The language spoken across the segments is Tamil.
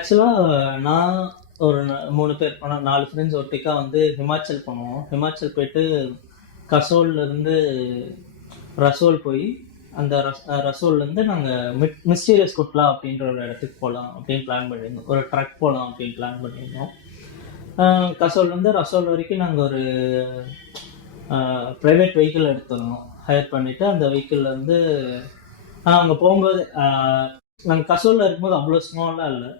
ஆக்சுவலாக நான் ஒரு 3 பேர் போனோம், 4 ஃப்ரெண்ட்ஸ் ஒட்டிக்கா வந்து ஹிமாச்சல் போனோம். ஹிமாச்சல் போயிட்டு கசோல்லேருந்து ரசோல் போய் அந்த ரசோல்லேருந்து நாங்கள் மிஸ்டீரியஸ் குட்லா அப்படின்ற ஒரு இடத்துக்கு போகலாம் அப்படின்னு பிளான் பண்ணியிருந்தோம். ஒரு ட்ரக் போகலாம் அப்படின்னு பிளான் பண்ணியிருந்தோம். கசோல்லேருந்து ரசோல் வரைக்கும் நாங்கள் ஒரு ப்ரைவேட் வெஹிக்கிள் எடுத்துருந்தோம். ஹையர் பண்ணிவிட்டு அந்த வெஹிக்கிள்லேருந்து அங்கே போகும்போது நாங்கள் கசோலில் இருக்கும்போது அவ்வளோ ஸ்னோலாம் இல்லை.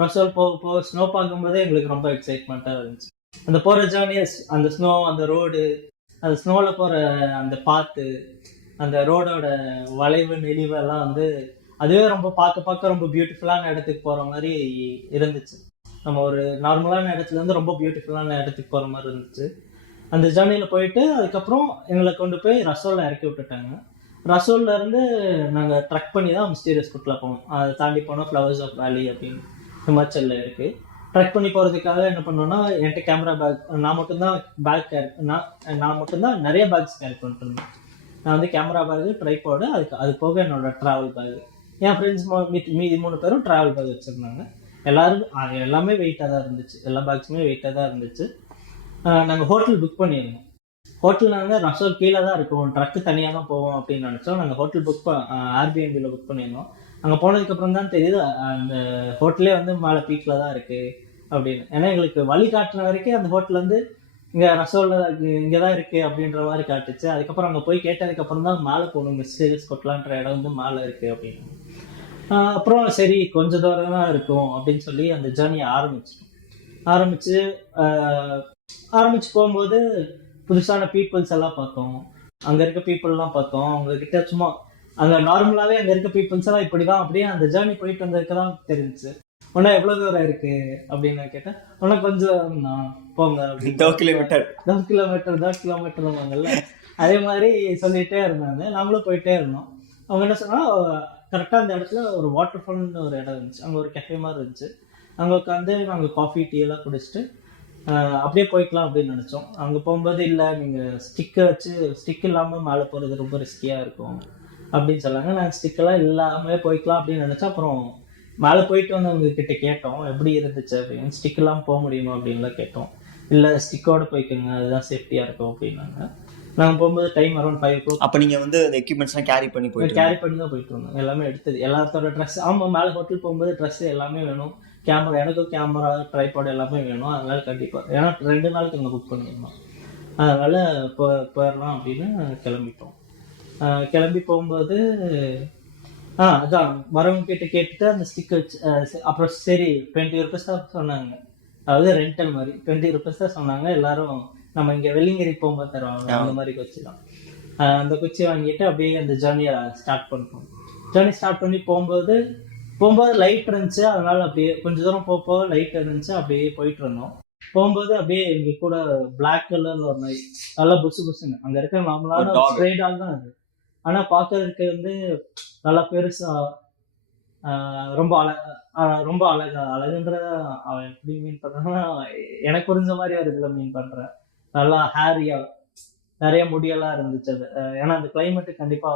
ரசோல் போக போக ஸ்னோ பார்க்கும்போதே எங்களுக்கு ரொம்ப எக்ஸைட்மெண்ட்டாக இருந்துச்சு. அந்த போகிற ஜேர்னியை, அந்த ஸ்னோ, அந்த ரோடு, அந்த ஸ்னோவில் போகிற அந்த பாத்து, அந்த ரோடோட வளைவு நெளிவு எல்லாம் வந்து அதுவே ரொம்ப பார்க்க ரொம்ப பியூட்டிஃபுல்லான இடத்துக்கு போகிற மாதிரி இருந்துச்சு. நம்ம ஒரு நார்மலான இடத்துலேருந்து ரொம்ப பியூட்டிஃபுல்லான இடத்துக்கு போகிற மாதிரி இருந்துச்சு. அந்த ஜேர்னியில் போயிட்டு அதுக்கப்புறம் எங்களை கொண்டு போய் ரசோலில் இறக்கி விட்டுட்டாங்க. ரசோல்ல இருந்து நாங்கள் ட்ரக் பண்ணி தான் மிஸ்டீரியஸ் குட்லா போனோம். அதை தாண்டி போனோம் ஃப்ளவர்ஸ் ஆஃப் வேலி அப்படின்னு ஹிமாச்சலில் இருக்குது. ட்ரக் பண்ணி போகிறதுக்காக என்ன பண்ணோன்னா, என்கிட்ட கேமரா பேக், நான் மட்டும்தான் பேக் நான் மட்டும்தான் நிறைய பேக்ஸ் கேரி பண்ணிட்டு இருந்தேன். நான் வந்து கேமரா பேகு, ட்ரைபாடு, அது போக என்னோட ட்ராவல் பேகு. என் ஃப்ரெண்ட்ஸ் மீதி 3 பேரும் ட்ராவல் பேக் வச்சுருந்தாங்க. எல்லாமே வெயிட்டாக தான் இருந்துச்சு. எல்லா பேக்ஸுமே வெயிட்டாக தான் இருந்துச்சு. நாங்கள் ஹோட்டல் புக் பண்ணியிருந்தோம். ஹோட்டல் நாங்கள் ரசோல் கீழே தான் இருக்கும், ட்ரக்கு தனியாக தான் போவோம் அப்படின்னு நினச்சோம். நாங்கள் ஹோட்டல் ஆர்பிஎன்பியில் புக் பண்ணியிருந்தோம். அங்கே போனதுக்கப்புறம் தான் தெரியுது அந்த ஹோட்டலே வந்து மேலே பீக்கில் தான் இருக்குது அப்படின்னு. ஏன்னா எங்களுக்கு வழி காட்டுற வரைக்கும் அந்த ஹோட்டல் வந்து இங்கே ரசோலில் இங்கே தான் இருக்குது அப்படின்ற மாதிரி காட்டுச்சு. அதுக்கப்புறம் அங்கே போய் கேட்டதுக்கப்புறம் தான் மேலே போகணும், மிஸ்டீரியஸ் குட்லான்ற இடம் வந்து மேலே இருக்குது அப்படின்னு. அப்புறம் சரி கொஞ்சம் தூரம் தான் இருக்கும் அப்படின்னு சொல்லி அந்த ஜேர்னியை ஆரம்பிச்சு போகும்போது புதுசான பீப்புள்ஸ் எல்லாம் பார்த்தோம். அங்கே இருக்க பீப்புளெலாம் பார்த்தோம். அவங்கக்கிட்ட சும்மா அங்கே நார்மலாகவே அங்கே இருக்க பீப்புள்ஸ் எல்லாம் இப்படி தான் அப்படியே அந்த ஜேர்னி போயிட்டு வந்ததுக்கு தான் தெரிஞ்சிச்சு. உடனே எவ்வளோ தூரம் இருக்குது அப்படின்னு கேட்டேன். உடனே கொஞ்சம் போங்க அப்படின்னு 10 கிலோமீட்டர் வாங்கல்ல, அதே மாதிரி சொல்லிகிட்டே இருந்தாங்க. நாங்களும் போயிட்டே இருந்தோம். அவங்க என்ன சொன்னால், கரெக்டாக அந்த இடத்துல ஒரு வாட்டர் ஃபால்னு ஒரு இடம் இருந்துச்சு. அங்கே ஒரு கெஃபே மாதிரி இருந்துச்சு. அங்கே உட்காந்து நாங்கள் காஃபி டீ எல்லாம் குடிச்சிட்டு அப்படியே போய்க்கலாம் அப்படின்னு நினச்சோம். அங்கே போகும்போது இல்லை, நீங்கள் ஸ்டிக் இல்லாமல் மேலே போகிறது ரொம்ப ரிஸ்கியாக இருக்கும் அப்படின்னு சொன்னாங்க. நாங்கள் ஸ்டிக்கெல்லாம் இல்லாமல் போய்க்கலாம் அப்படின்னு நினச்சோம். அப்புறம் மேலே போயிட்டு வந்து அவங்க கிட்ட கேட்டோம் எப்படி இருந்துச்சு அப்படின்னு. ஸ்டிக் இல்லாமல் போக முடியுமா அப்படின்லாம் கேட்டோம். இல்லை, ஸ்டிக்கோடு போய்க்கோங்க, அதுதான் சேஃப்டியாக இருக்கும் அப்படின்னாங்க. நாங்கள் போகும்போது டைம் அரௌண்ட் 5 o'clock. அப்போ நீங்கள் வந்து அந்த எக்யூப்மெண்ட்ஸ்லாம் கேரி பண்ணி தான் போயிட்டு வந்தோம். எல்லாமே எடுத்தது, எல்லாத்தோட ட்ரெஸ். ஆமாம், மேலே ஹோட்டல் போகும்போது ட்ரெஸ்ஸு எல்லாமே வேணும். எனக்கும் கேமரா, ட்ரைபாடு எல்லாமே வேணும். அதனால் கண்டிப்பாக, ஏன்னா 2 நாளுக்கு அங்கே புக் பண்ணியிருந்தோம். அதனால் போயிடலாம் அப்படின்னு கிளம்பிட்டோம். கிளம்பி போகும்போது அதான் வரவங்க கிட்ட கேட்டுட்டு அந்த ஸ்டிக் வச்சு அப்புறம் சரி 20 rupees தான் சொன்னாங்க. அதாவது ரெண்டல் மாதிரி 20 rupees தான் சொன்னாங்க. எல்லாரும் நம்ம இங்கே வெள்ளிங்கிரி போகும்போது தருவாங்க அந்த மாதிரி குச்சி தான். அந்த குச்சி வாங்கிட்டு அப்படியே அந்த ஜேர்னியை ஸ்டார்ட் பண்ணி போகும்போது லைட் இருந்துச்சு. அதனால அப்படியே கொஞ்சம் தூரம் போக லைட் இருந்துச்சு. அப்படியே போயிட்டு இருந்தோம். போகும்போது அப்படியே இங்கே கூட பிளாக் கலர்ல ஒரு நாய், நல்லா புசுன்னு. அங்கே இருக்க நார்மலான ஸ்ட்ரே டாக் தான் அது. ஆனால் பார்க்கறதுக்கு வந்து நல்லா பெருசா, ரொம்ப அழகுன்றத அவன் எப்படி மீன் பண்றான்னா, எனக்கு புரிஞ்ச மாதிரி ஒரு இதில் மீன் பண்றேன். நல்லா ஹேரியா, நிறைய முடியெல்லாம் இருந்துச்சு அது. ஏன்னா அந்த கிளைமேட்டு கண்டிப்பா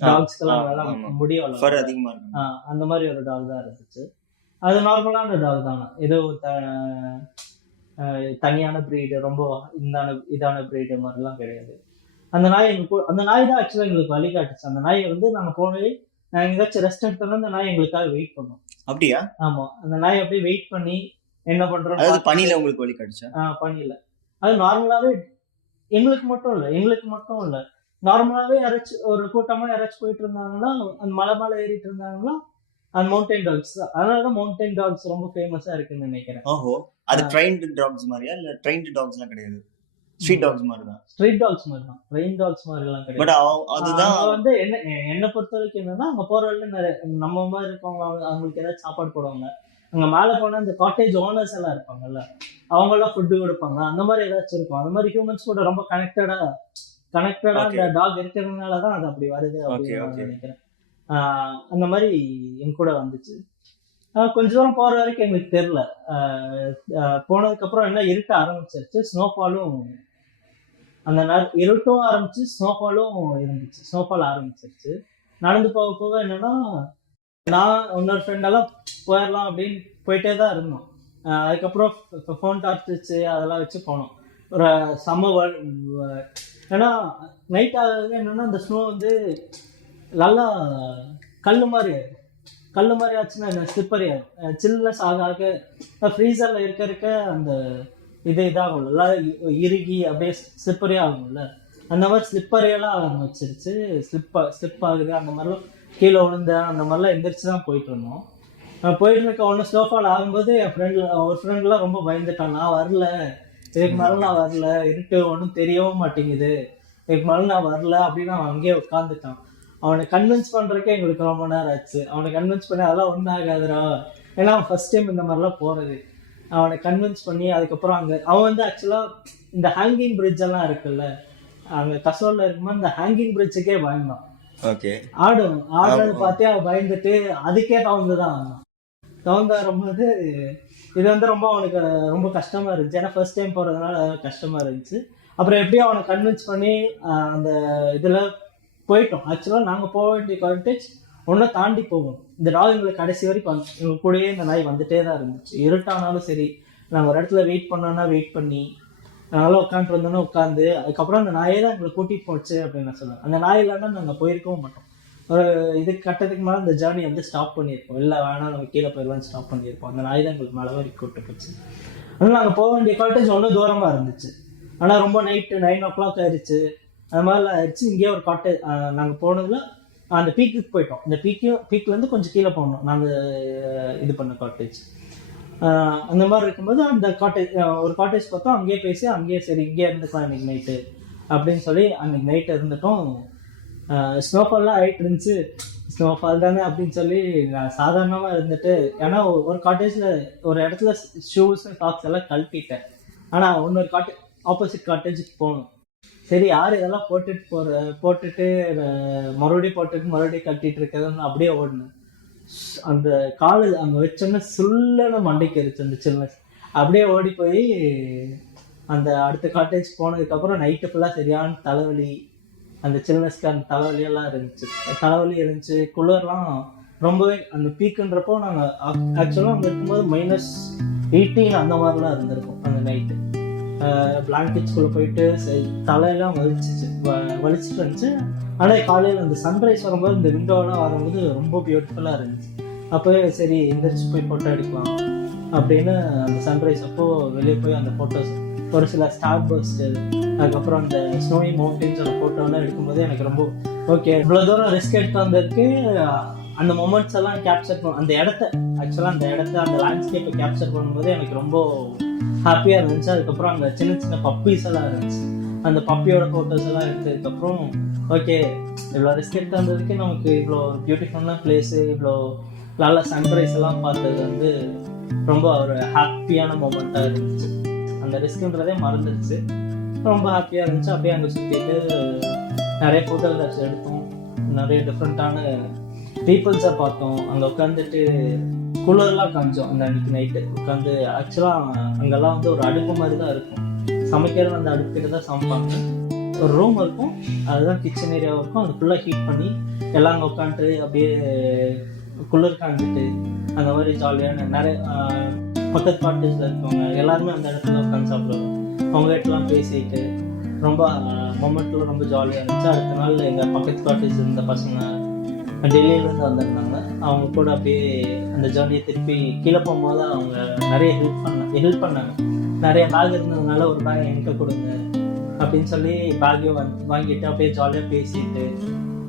டாக்ஸ்க்கெல்லாம் நல்லா முடி அதிகமா இருக்கும். அந்த மாதிரி ஒரு டாக் தான் இருந்துச்சு. அது நார்மலான டாக் தானே, ஏதோ தனியான ப்ரீடு, ரொம்ப இதான ப்ரீடு மாதிரிலாம் கிடையாது. அந்த நாய் தான் ஆக்சுவலாக எங்களுக்கு வழிகாட்டுச்சு. அந்த நாயை வந்து நாங்கள் போனே, நாங்கள் எங்கேயாச்சும் ரெஸ்ட் எடுத்தோம்னா அந்த நாய் எங்களுக்காக வெயிட் பண்ணோம். அப்படியா? ஆமாம், அந்த நாய் அப்படியே வெயிட் பண்ணி என்ன பண்ணுறோம். பனியில் உங்களுக்கு வழிகாட்டுச்சா? பனியில். அது நார்மலாகவே எங்களுக்கு மட்டும் இல்லை, நார்மலாகவே ஒரு கூட்டமாக யாராச்சும் போயிட்டு இருந்தாங்கன்னா, அந்த மலை ஏறிட்டு இருந்தாங்கன்னா அந்த மவுண்டைன் டாக்ஸ் தான். அதனால தான் மவுண்டைன் டாக்ஸ் ரொம்ப ஃபேமஸாக இருக்குன்னு நினைக்கிறேன். ஓஹோ, அது ட்ரெயின்டு டாக்ஸ் மாதிரியா? இல்லை ட்ரெயின்டு டாக்ஸ்லாம் கிடையாது, ஸ்ட்ரீட் டாக்ஸ் மாதிரி தான். ட்ரெயின் டாக்ஸ் மாதிரிலாம் கிடையாது. பட் அதுதான் வந்து என்னை பொறுத்த வரைக்கும் என்னன்னா, அங்கே போகிற வழியில் நிறைய நம்ம மாதிரி இருக்கவங்க, அவங்களுக்கு ஏதாச்சும் சாப்பாடு போடுவாங்க. அங்கே மேலே போனால் இந்த காட்டேஜ் ஓனர்ஸ் எல்லாம் இருப்பாங்கல்ல, அவங்கெல்லாம் ஃபுட்டு கொடுப்பாங்க. அந்த மாதிரி ஏதாச்சும் இருக்கும். அந்த மாதிரி ஹியூமன்ஸ் கூட ரொம்ப கனெக்டடா அந்த டாக் இருக்கிறதுனால தான் அது அப்படி வருது அப்படின்னு நினைக்கிறேன். அந்த மாதிரி என் கூட வந்துச்சு. கொஞ்ச தூரம் போகிற வரைக்கும் எங்களுக்கு தெரியல. போனதுக்கப்புறம் என்ன இருட்ட ஆரம்பிச்சிருச்சு. ஸ்னோஃபாலும் அந்த இருட்டும் ஆரம்பிச்சு, ஸ்னோஃபாலும் இருந்துச்சு. ஸ்னோஃபால் ஆரம்பிச்சிருச்சு. நடந்து போக என்னன்னா, நான் இன்னொரு ஃப்ரெண்டெல்லாம் போயிடலாம் அப்படின்னு போயிட்டே தான் இருந்தோம். அதுக்கப்புறம் ஃபோன் டார்ச் அதெல்லாம் வச்சு போனோம். ஒரு செம்ம ஏன்னா நைட் ஆகுது என்னன்னா அந்த ஸ்னோ வந்து நல்லா கல் மாதிரி ஆயிடும். கல் மாதிரி ஆச்சுன்னா என்ன ஸ்லிப்பரி ஆகும். சில்னஸ் ஆக ஆக ஃப்ரீசரில் இருக்க அந்த இதாகும்ல, எல்லாம் இறுகி அப்படியே ஸ்லிப்பரி ஆகும்ல, அந்த மாதிரி ஸ்லிப்பரியெல்லாம் ஆரம்பிச்சிருச்சு. ஸ்லிப் ஆகுது, அந்த மாதிரிலாம் கீழே விழுந்தேன், அந்த மாதிரிலாம் எந்திரிச்சு தான் போயிட்டு இருந்தோம். போயிட்டு இருக்க ஒன்று ஸ்னோஃபால் ஆகும்போது ஒரு ஃப்ரெண்ட்லாம் ரொம்ப பயந்துட்டான். நான் வரல, இதுக்கு மேலே நான் வரல, இருட்டு ஒன்றும் தெரியவும் மாட்டேங்குது, இதுக்கு மேலே நான் வரல அப்படின்னு அவன் அங்கேயே உட்காந்துட்டான். அவனை கன்வின்ஸ் பண்ணுறதுக்கே எங்களுக்கு ரொம்ப நேரம் ஆச்சு. அவனை கன்வின்ஸ் பண்ணி அதெல்லாம் ஒன்றும் ஆகாதுடா, ஏன்னா அவன் ஃபர்ஸ்ட் டைம் இந்த மாதிரிலாம் போகிறது. அவனை கன்வின்ஸ் பண்ணி அதுக்கப்புறம் அவன் வந்து ஆக்சுவலாக இந்த ஹேங்கிங் பிரிட்ஜ் எல்லாம் இருக்குல்ல, அங்கே கசோலில் இருக்கும்போது இந்த ஹேங்கிங் பிரிட்ஜுக்கே பயந்தான். ஓகே, ஆடுறது பார்த்தே அவன் பயந்துட்டு அதுக்கே தவந்துதான் வரும்போது இது வந்து ரொம்ப அவனுக்கு ரொம்ப கஷ்டமா இருந்துச்சு. ஏன்னா ஃபர்ஸ்ட் டைம் போகிறதுனால கஷ்டமா இருந்துச்சு. அப்புறம் எப்படியும் அவனை கன்வின்ஸ் பண்ணி அந்த இதில் போயிட்டோம். ஆக்சுவலாக நாங்கள் போக வேண்டிய கார்டேஜ் ஒன்றை தாண்டி போவோம். இந்த டாக் எங்களுக்கு கடைசி வரைக்கும் எங்கள் கூடயே இந்த நாய் வந்துட்டே தான் இருந்துச்சு. இருட்டானாலும் சரி, நாங்கள் ஒரு இடத்துல வெயிட் பண்ணோன்னா வெயிட் பண்ணி, நாங்களாம் உட்காந்துட்டு வந்தோன்னா உட்காந்து, அதுக்கப்புறம் அந்த நாயே தான் எங்களை கூட்டிகிட்டு போச்சு அப்படின்னு நான் சொல்லுவேன். அந்த நாய் இல்லைன்னா நாங்கள் போயிருக்கவும் மாட்டோம். ஒரு இதுக்கு கட்டத்துக்கு மேலே அந்த ஜேர்னி வந்து ஸ்டாப் பண்ணியிருப்போம். இல்லை வேணாம் நம்ம கீழே போயிடலான்னு ஸ்டாப் பண்ணியிருப்போம். அந்த நாய் தான் எங்களுக்கு மேலே வரைக்கும் கூட்டு போச்சு. ஆனால் நாங்கள் போக வேண்டிய கார்டேஜ் ஒன்றும் தூரமாக இருந்துச்சு. ஆனால் ரொம்ப நைட்டு 9 o'clock ஆயிடுச்சு, அது மாதிரிலாம் ஆயிடுச்சு. இங்கேயே ஒரு கார்டேஜ் நாங்கள் போனதில் அந்த பீக்குக்கு போயிட்டோம். இந்த பீக்லேருந்து கொஞ்சம் கீழே போனோம் நாங்கள் இது பண்ண கார்டேஜ். அந்த மாதிரி இருக்கும்போது அந்த ஒரு கார்டேஜ் பார்த்தோம். அங்கேயே பேசி அங்கேயே சரி இங்கேயே இருந்துக்கலாம் இன்னைக்கு நைட்டு அப்படின்னு சொல்லி அன்றைக்கி நைட்டு இருந்துட்டோம். ஸ்னோஃபால்லாம் ஆகிட்டு இருந்துச்சு. ஸ்னோஃபால் தானே அப்படின்னு சொல்லி நான் சாதாரணமாக இருந்துட்டு, ஏன்னா ஒரு கார்டேஜில் ஒரு இடத்துல ஷூஸ் சாக்ஸ் எல்லாம் கழட்டிட்டேன். ஆனால் இன்னொரு ஆப்போசிட் கார்டேஜுக்கு போகணும். சரி யார் இதெல்லாம் போட்டுட்டு மறுபடியும் கட்டிட்டு இருக்கிறதுன்னு அப்படியே ஓடினேன். அந்த காலு அங்கே வச்சோன்னா சுல்லன மண்டைக்கு இருந்துச்சு அந்த சில்னஸ். அப்படியே ஓடி போய் அந்த அடுத்த கார்டேஜ் போனதுக்கப்புறம் நைட்டு ஃபுல்லாக சரியான தலைவலி, அந்த சில்னஸ்க்கு அந்த தலைவலியெல்லாம் தலைவலி இருந்துச்சு. குளிர்லாம் ரொம்பவே அந்த பீக்குன்றப்போ நாங்கள் ஆக்சுவலாக அங்கே இருக்கும்போது -18 அந்த மாதிரிலாம் இருந்திருக்கும் அந்த நைட்டு. பிளாங்கெட்ஸ்குள்ளே போயிட்டு தலையெல்லாம் வலிச்சுட்டு இருந்துச்சு. ஆனால் காலையில் அந்த சன்ரைஸ் வரும்போது இந்த விண்டோலாம் வரும்போது ரொம்ப பியூட்டிஃபுல்லாக இருந்துச்சு. அப்போவே சரி எந்திரிச்சு போய் ஃபோட்டோ எடுக்கலாம் அப்படின்னு அந்த சன்ரைஸ் அப்போது வெளியே போய் அந்த ஃபோட்டோஸ், ஒரு சில ஸ்டார் பர்ஸ்ட்டு, அதுக்கப்புறம் அந்த ஸ்னோவி மவுண்டன்ஸோட ஃபோட்டோலாம் எடுக்கும்போது எனக்கு ரொம்ப ஓகே, இவ்வளோ தூரம் ரிஸ்க் எடுத்து வந்ததுக்கு அந்த மொமெண்ட்ஸ் எல்லாம் கேப்சர் பண்ணும். அந்த இடத்த ஆக்சுவலாக அந்த லேண்ட்ஸ்கேப்பை கேப்சர் பண்ணும்போது எனக்கு ரொம்ப ஹாப்பியாக இருந்துச்சு. அதுக்கப்புறம் அங்கே சின்ன சின்ன பப்பீஸ் எல்லாம் இருந்துச்சு. அந்த பப்பியோட ஃபோட்டோஸ் எல்லாம் எடுத்ததுக்கப்புறம் ஓகே, இவ்வளோ ரிஸ்க் எடுத்து வந்ததுக்கு நமக்கு இவ்வளோ பியூட்டிஃபுல்லான பிளேஸு, இவ்வளோ நல்ல சன்ரைஸ் எல்லாம் பார்த்தது வந்து ரொம்ப ஒரு ஹாப்பியான மொமெண்ட்டாக இருந்துச்சு. அந்த ரிஸ்க்குன்றதே மறந்துடுச்சு, ரொம்ப ஹாப்பியாக இருந்துச்சு. அப்படியே அங்கே சுற்றிட்டு நிறைய ஃபோட்டோகிராஃப்ஸ் எடுத்தோம், நிறைய டிஃப்ரெண்ட்டான பீப்புள்ஸை பார்த்தோம். அங்கே உட்காந்துட்டு குளிர்லாம் காமிச்சோம். அந்த அன்றைக்கி நைட்டு உட்காந்து ஆக்சுவலாக அங்கெல்லாம் வந்து ஒரு அடுப்பு மாதிரி தான் இருக்கும். சமைக்கிறது அந்த அடுப்புக்கிட்ட தான் சமைப்பாங்க. ஒரு ரூம் இருக்கும், அதுதான் கிச்சன் ஏரியாவும் இருக்கும். அது ஃபுல்லாக ஹீட் பண்ணி எல்லாம் அங்கே உட்காந்துட்டு அப்படியே குளிர் காமிச்சிட்டு அந்த மாதிரி ஜாலியான நிறைய பக்கத்து கார்டேஜில் இருக்கவங்க எல்லாருமே அந்த இடத்துல உட்காந்து சாப்பிடுவாங்க. அவங்க கிட்டலாம் பேசிட்டு ரொம்ப மொமெண்ட்டில் ரொம்ப ஜாலியாக இருந்துச்சு. அடுத்த நாள் எங்கள் பக்கத்து கார்டேஜ் இருந்த பசங்க டெல்லியிலேருந்து வந்திருந்தாங்க. அவங்க கூட அப்படியே அந்த ஜேர்னியை திருப்பி கீழே போகும்போது அவங்க நிறைய ஹெல்ப் பண்ணாங்க. நிறைய பேக் இருந்ததுனால ஒரு பேக் எனக்கு கொடுங்க அப்படின்னு சொல்லி பேக்கையும் வாங்கிட்டு அப்படியே ஜாலியாக பேசிட்டு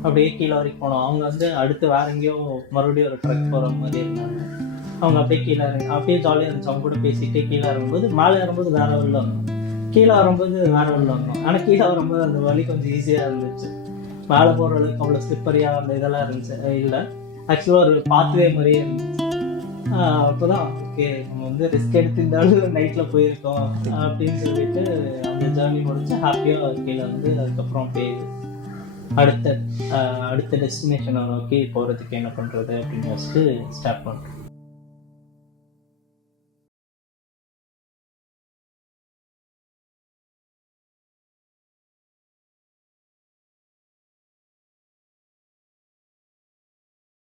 அப்படியே கீழே வரைக்கும் போனோம். அவங்க வந்து அடுத்து வேற எங்கேயோ மறுபடியும் ஒரு ட்ரக் போகிற மாதிரி இருந்தாங்க. அவங்க அப்படியே கீழே அப்படியே ஜாலியாக இருந்துச்சு. அவங்க கூட பேசிட்டு கீழே இறங்கும்போது, மேலே இறங்கும்போது வேற வெளில வந்தோம், கீழே வரும்போது வேற வெளில வந்தோம். ஆனால் கீழே வரும்போது அந்த வழி கொஞ்சம் ஈஸியாக இருந்துச்சு. மேலே போகிற அளவுக்கு அவ்வளோ ஸ்லிப்பரியாக அந்த இதெல்லாம் இருந்துச்சு இல்லை. ஆக்சுவலாக ஒரு பாத்வே மாதிரியே இருந்துச்சு. அப்போ தான் ஓகே, நம்ம வந்து ரிஸ்க் எடுத்து இந்த அளவு நைட்டில் போயிருக்கோம் அப்படின்னு சொல்லிட்டு அந்த ஜேர்னி முடிச்சு ஹாப்பியாக கீழே வந்து அதுக்கப்புறம் அப்படியே அடுத்த டெஸ்டினேஷனை நோக்கி போகிறதுக்கு என்ன பண்ணுறது அப்படின்னு வச்சுட்டு ஸ்டார்ட் பண்ணுறோம்.